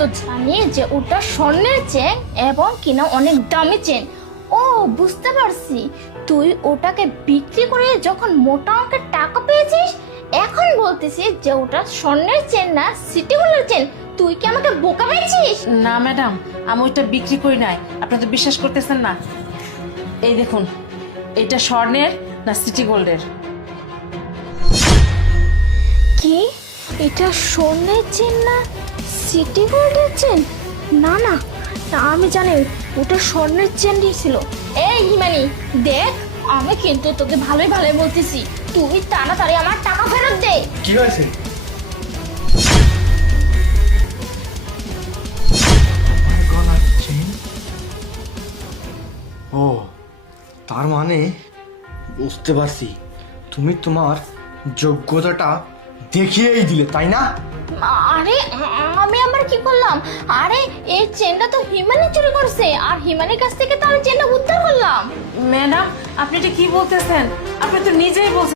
তো জানি যে ওটা স্বর্ণের চেন এবং কিনা অনেক দামি চেন। ও বুঝতে পারছি, তুই ওটাকে বিক্রি করে যখন মোটা অঙ্কের টাকা পেয়েছিস, এখন বলতেছিস যে ওটা স্বর্ণের চেন না সিটি গোল্ডের চেন। তুই কি আমাকে বোকা পেয়েছিস? না ম্যাডাম, আমি ওইটা বিক্রি করি নাই। আপনি তো বিশ্বাস করতেছেন না। এই দেখুন, এটা স্বর্ণের না সিটি গোল্ডের। কি এটা স্বর্ণের চেন না সিটি গোল্ডের চেন? না না না, আমি জানি ওটা স্বর্ণের চেনই ছিল। এই হিমানি দেখ, আমি কিন্তু তোকে ভালোই ভালোই বলতেছি, তুই তাড়াতাড়ি আমার টাকা ফেরত দে। কি হয়েছে? গলার চেন? ও, তার মানে বুঝতে পারছি, তুমি তোমার যোগ্যতাটা দেখিয়েই দিলে, তাই না? আরে আমি আবার কি করলাম? আরে এই চেনটা তো হিমানি চুরি করছে, আর হিমানির কাছ থেকে তো আমি চেনটা উদ্ধার করলাম। ম্যাডাম, আপনি এটা কি বলতেছেন? আপনি তো নিজেই বলছেন